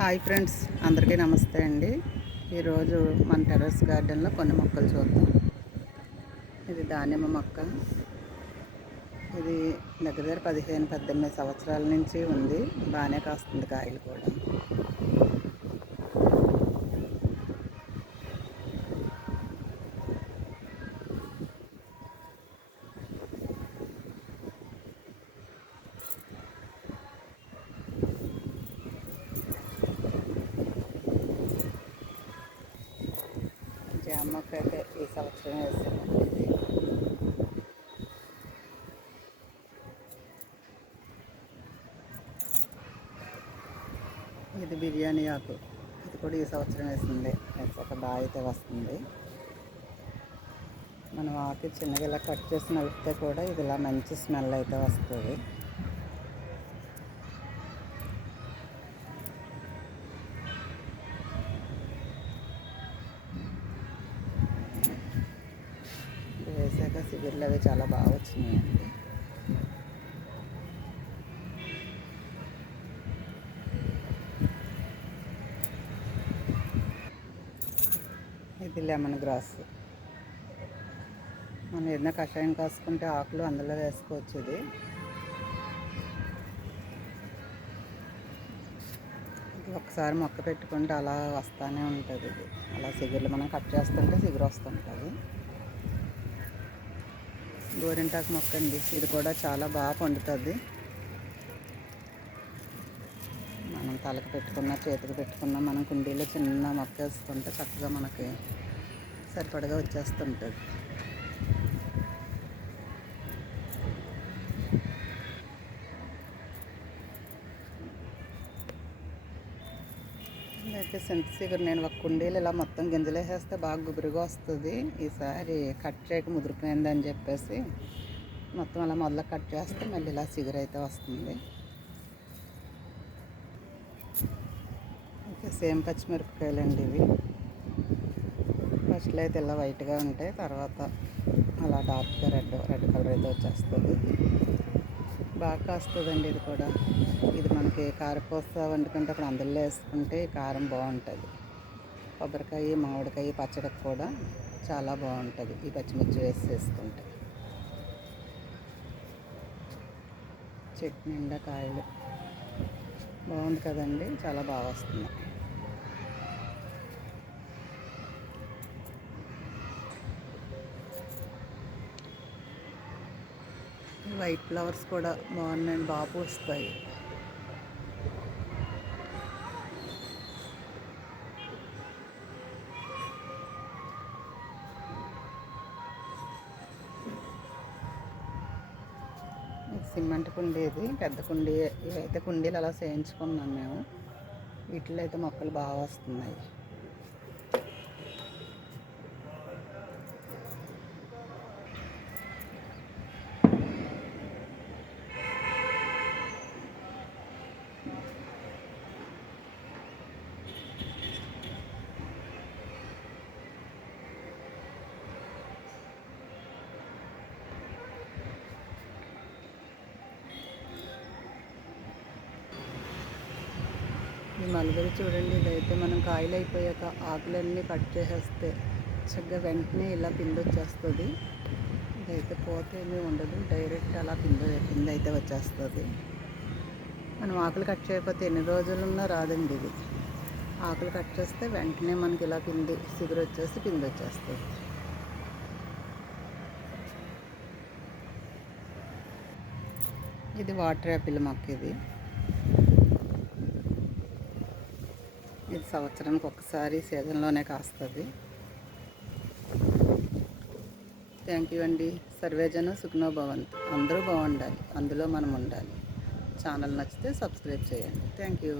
Hi friends, అందరికీ నమస్తే అండి. ఈరోజు మన టెర్రస్ గార్డెన్లో కొన్ని మొక్కలు చూద్దాం. ఇది దానిమ్మ మొక్క. ఇది దగ్గర దగ్గర 15-18 సంవత్సరాల నుంచి ఉంది. బాగానే కాస్తుంది కాయలు కూడా. జామ మొక్క అయితే ఈ సంవత్సరం వేసామండి. ఇది బిర్యానీ ఆకు. ఇది కూడా ఈ సంవత్సరం వేసింది. వేసాక బాగా అయితే వస్తుంది. మనం ఆకు చిన్నగా ఇలా కట్ చేసి నలిపితే కూడా ఇది ఇలా మంచి స్మెల్ అయితే వస్తుంది. వేసాక సిగుర్లు అవి చాలా బాగా వచ్చినాయండి. ఇది లెమన్ గ్రాస్. మనం ఏదైనా కషాయం కాసుకుంటే ఆకులు అందులో వేసుకోవచ్చు. ఇది ఒకసారి మొక్క పెట్టుకుంటే అలా వస్తూనే ఉంటుంది. ఇది అలా సిగుర్లు మనం కట్ చేస్తుంటే సిగురు వస్తుంటుంది. గోరింటాకు మొక్క అండి. ఇది కూడా చాలా బాగా పండుతుంది. మనం తలకు పెట్టుకున్న, చేతికి పెట్టుకున్న, మనం కుండీలో చిన్న మొక్క వేసుకుంటే చక్కగా మనకి సరిపడగా వచ్చేస్తుంటుంది. అయితే సింత సిగురు నేను ఒక కుండీలు ఇలా మొత్తం గింజలు వేసేస్తే బాగా గుబురుగా వస్తుంది. ఈసారి కట్ చేయక ముదిరిపోయిందని చెప్పేసి మొత్తం అలా మొదలు కట్ చేస్తే మళ్ళీ ఇలా సిగురు అయితే వస్తుంది. ఓకే, సేమ్ పచ్చిమిరపకాయలు అండి ఇవి. ఫస్ట్లో అయితే ఇలా వైట్గా ఉంటాయి, తర్వాత అలా డార్క్గా రెడ్ కలర్ అయితే వచ్చేస్తుంది. బాగా కాస్తుందండి. ఇది కూడా ఇది మనకి కారపూస వండుకుంటే అప్పుడు అందులో వేసుకుంటే కారం బాగుంటుంది. కొబ్బరికాయ, మామిడికాయ పచ్చడికి కూడా చాలా బాగుంటుంది ఈ పచ్చిమిర్చి వేసి చేసుకుంటే. చెట్టు నిండా కాయలు బాగుంది కదండి, చాలా బాగా వస్తుంది. వైట్ ఫ్లవర్స్ కూడా బాగున్నాయి, బాగా పూస్తాయి. సిమెంట్ కుండీ, ఇది పెద్ద కుండీ. ఇవైతే కుండీలు అలా చేయించుకున్నాం మేము. వీటిలో అయితే మొక్కలు బాగా వస్తున్నాయి. ఈ మల్బరీ చూడండి, ఇదైతే మనం కాయలు అయిపోయాక ఆకులన్నీ కట్ చేసేస్తే చక్కగా వెంటనే ఇలా పిండి వచ్చేస్తుంది. ఇదైతే పోతే ఏమీ ఉండదు, డైరెక్ట్ అలా పిండి అయితే వచ్చేస్తుంది. మనం ఆకులు కట్ చేయకపోతే ఎన్ని రోజులున్నా రాదండి ఇది. ఆకులు కట్ చేస్తే వెంటనే మనకి ఇలా సిగురు వచ్చేసి పిండి వచ్చేస్తుంది. ఇది వాటర్ యాపిల్ మొక్క. ఇది సంవత్సరానికి ఒకసారి సీజన్లోనే కాస్తుంది. థ్యాంక్ యూ అండి. సర్వేజన సుఖనో భవంతు. అందరూ బాగుండాలి, అందులో మనం ఉండాలి. ఛానల్ నచ్చితే సబ్స్క్రైబ్ చేయండి. Thank you.